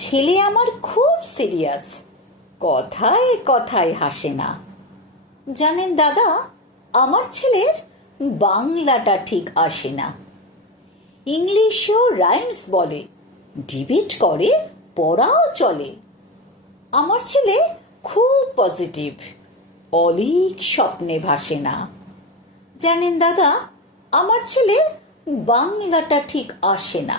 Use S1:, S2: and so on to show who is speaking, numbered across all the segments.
S1: ছেলে আমার খুব সিরিয়াস কথায় কথায় হাসে না জানেন দাদা আমার ছেলের বাংলাটা ঠিক আসে না ইংলিশেও রাইমস বলে ডিবেট করে পড়াও চলে আমার ছেলে খুব পজিটিভ অলিক স্বপ্নে ভাসে না জানেন দাদা আমার ছেলের বাংলাটা ঠিক আসে না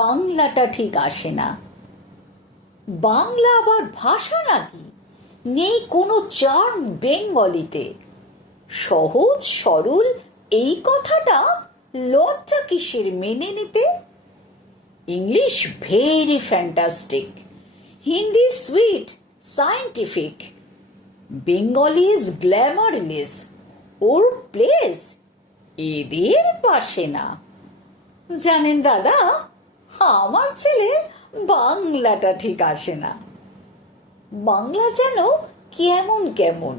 S1: বাংলাটা ঠিক আসে না বাংলা আবার ভাষা নাকি নেই কোনো চার্ম বেঙ্গলিতে সহজ সরল এই কথাটা লজ্জা কিসের মেনে নিতে English very fantastic Hindi sweet scientific Bengali is glamourless or place এদের পাশে না জানেন দাদা আমার ছেলে বাংলাটা ঠিক আসে না বাংলা যেন কেমন কেমন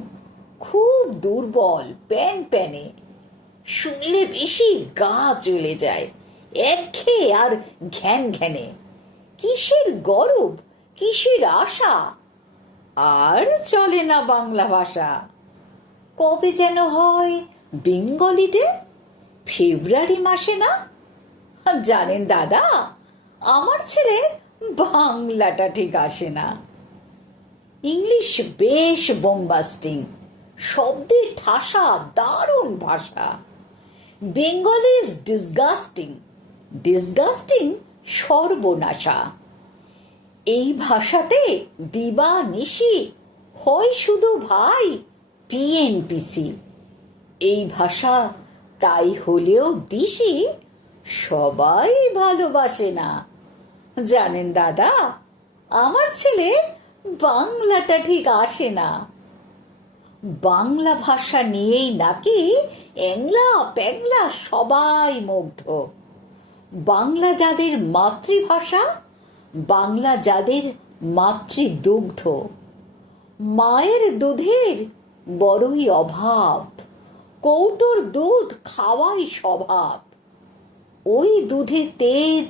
S1: খুব দুর্বল প্যান প্যানে শুনলে বেশি গা চলে যায় একে আর ঘ্যান ঘ্যানে কিসের গরব কিসের আশা আর চলে না বাংলা ভাষা কবে যেন হয় বেঙ্গলিতে ফেব্রুয়ারি মাসে না জানেন দাদা আমার ছেলে বাংলাটা ঠিক আসে না ইংলিশ বেশ বোম্বাস্টিং শব্দে ঠাসা দারুণ ভাষা বেঙ্গল ইজ ডিসগাস্টিং ডিসগাস্টিং সর্বনাশা এই ভাষাতে দিবা নিশি হয় শুধু ভাই পিএনপিসি এই ভাষা তাই হলেও দিশি সবাই ভালোবাসে না জানেন দাদা আমার ছেলে বাংলাটা ঠিক আসে না বাংলা ভাষা নিয়েই নাকি এংলা প্যাংলা সবাই মুগ্ধ বাংলা যাদের মাতৃভাষা বাংলা যাদের মাতৃদুগ্ধ মায়ের দুধের বড়ই অভাব কৌটোর দুধ খাওয়াই স্বভাব ওই দুধে তেজ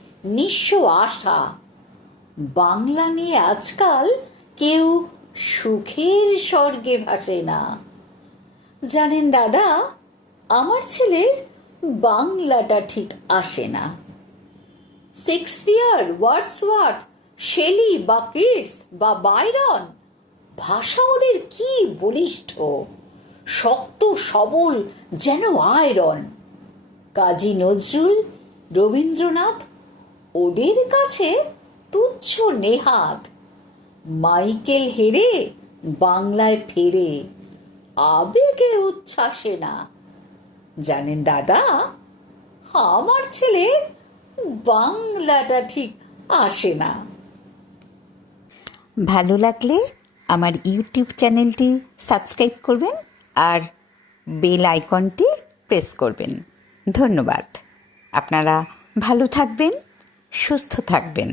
S1: নিঃস্ব আশা বাংলা নিয়ে আজকাল কেউ সুখের স্বর্গে ভাসে না জানেন দাদা আমার ছেলের বাংলাটা ঠিক আসে না শেক্সপিয়ার ওয়ার্ডসওয়ার্থ শেলি বা কিডস বা বাইরন ভাষা ওদের কি বলিষ্ঠ শক্ত সবল যেন আয়রন কাজী নজরুল রবীন্দ্রনাথ ওদের কাছে তুচ্ছ নেহাত মাইকেল হেরে বাংলায় ফেরে আবেগে উচ্ছ্বাসে না জানেন দাদা আমার ছেলে বাংলাটা ঠিক আসে না ভালো লাগলে আমার ইউটিউব চ্যানেলটি সাবস্ক্রাইব করবেন আর বেল আইকনটি প্রেস করবেন ধন্যবাদ আপনারা ভালো থাকবেন সুস্থ থাকবেন